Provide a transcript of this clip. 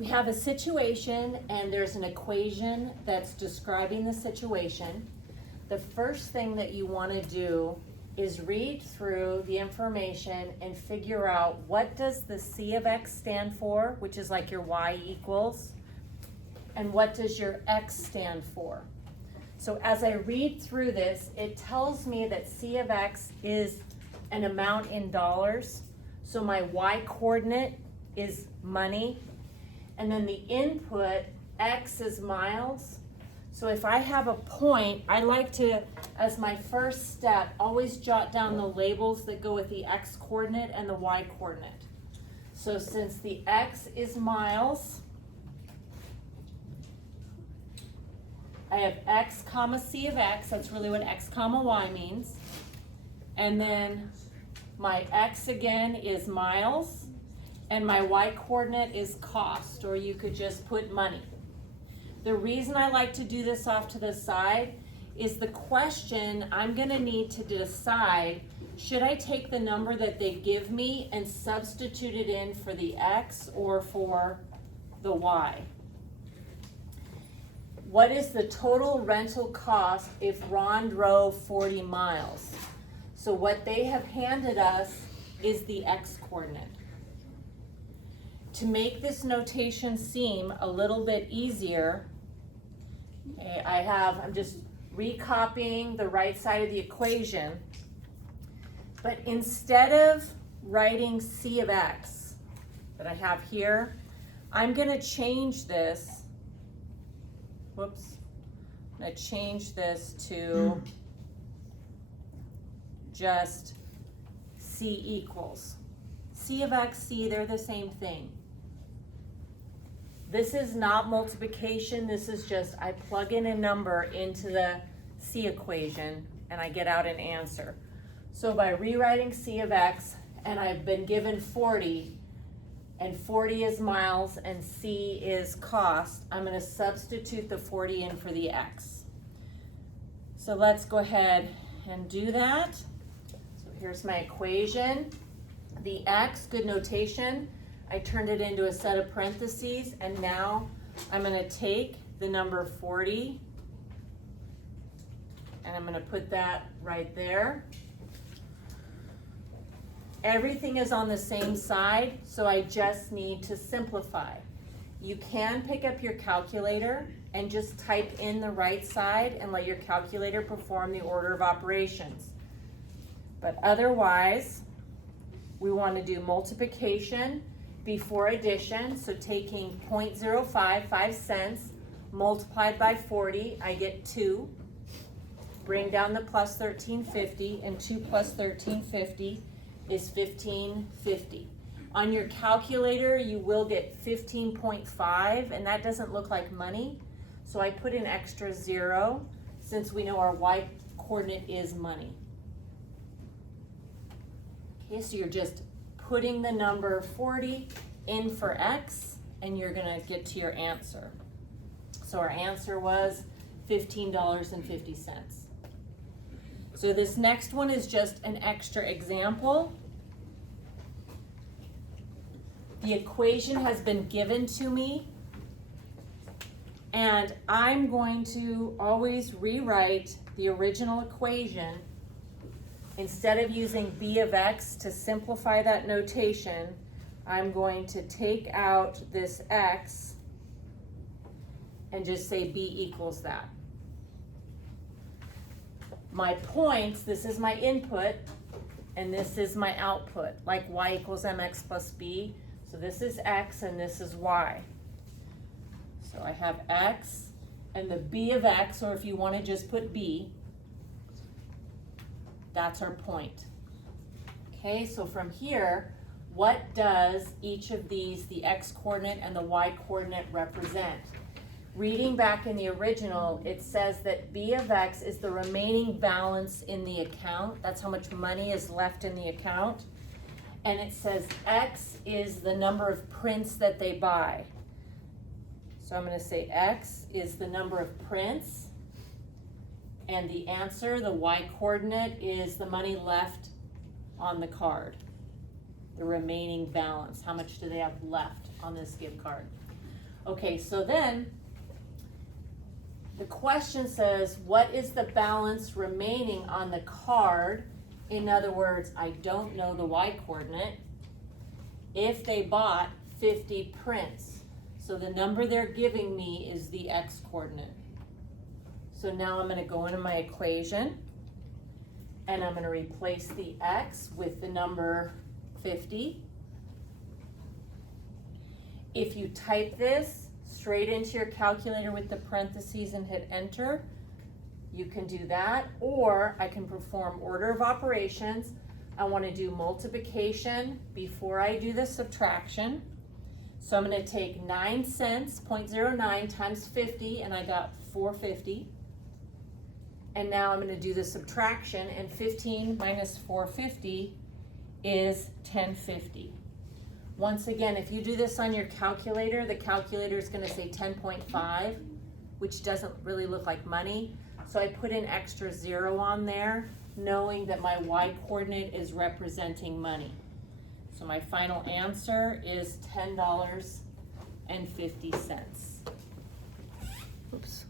We have a situation and there's an equation that's describing the situation. The first thing that you want to do is read through the information and figure out what does the C of X stand for, which is like your Y equals, and what does your X stand for. So as I read through this, it tells me that C of X is an amount in dollars. So my Y coordinate is money. And then the input, X is miles. So if I have a point, I like to, as my first step, always jot down the labels that go with the X coordinate and the Y coordinate. So since the X is miles, I have X comma C of X, that's really what X comma Y means. And then my X again is miles, and my Y coordinate is cost, or you could just put money. The reason I like to do this off to the side is the question I'm gonna need to decide, should I take the number that they give me and substitute it in for the X or for the Y? What is the total rental cost if Ron drove 40 miles? So what they have handed us is the X coordinate. To make this notation seem a little bit easier, okay, I'm just recopying the right side of the equation, but instead of writing C of X that I have here, I'm gonna change this, I'm gonna change this to just C equals. C of X, C, they're the same thing. This is not multiplication, this is just I plug in a number into the C equation and I get out an answer. So by rewriting C of X, and I've been given 40, and 40 is miles and C is cost, I'm gonna substitute the 40 in for the X. So let's go ahead and do that. So here's my equation. The X, good notation, I turned it into a set of parentheses, and now I'm gonna take the number 40 and I'm gonna put that right there. Everything is on the same side, so I just need to simplify. You can pick up your calculator and just type in the right side and let your calculator perform the order of operations. But otherwise, we want to do multiplication before addition, so taking 0.05, 5 cents, multiplied by 40, I get 2. Bring down the plus 1350, and 2 plus 1350 is 1550. On your calculator, you will get 15.5, and that doesn't look like money, so I put an extra 0 since we know our Y coordinate is money. Okay, so you're just putting the number 40 in for X, and you're gonna get to your answer. So our answer was $15.50. So this next one is just an extra example. The equation has been given to me, and I'm going to always rewrite the original equation. Instead of using B of X to simplify that notation, I'm going to take out this X and just say B equals that. My points, this is my input, and this is my output, like Y equals MX plus B. So this is X and this is Y. So I have X and the B of X, or if you want to just put B, that's our point. Okay, so from here, what does each of these, the X coordinate and the Y coordinate, represent? Reading back in the original, it says that B of X is the remaining balance in the account. That's how much money is left in the account. And it says X is the number of prints that they buy. So I'm going to say X is the number of prints. And the answer, the Y coordinate, is the money left on the card. The remaining balance. How much do they have left on this gift card? Okay, so then the question says, what is the balance remaining on the card? In other words, I don't know the y coordinate. If they bought 50 prints. So the number they're giving me is the x coordinate. So now I'm going to go into my equation and I'm going to replace the x with the number 50. If you type this straight into your calculator with the parentheses and hit enter, you can do that, or I can perform order of operations. I want to do multiplication before I do the subtraction. So I'm going to take 9 cents, 0.09 times 50, and I got 450. And now I'm going to do the subtraction, and 15 minus 450 is 1050. Once again, if you do this on your calculator, the calculator is going to say 10.5, which doesn't really look like money. So I put an extra 0 on there, knowing that my y coordinate is representing money. So my final answer is $10.50. Oops.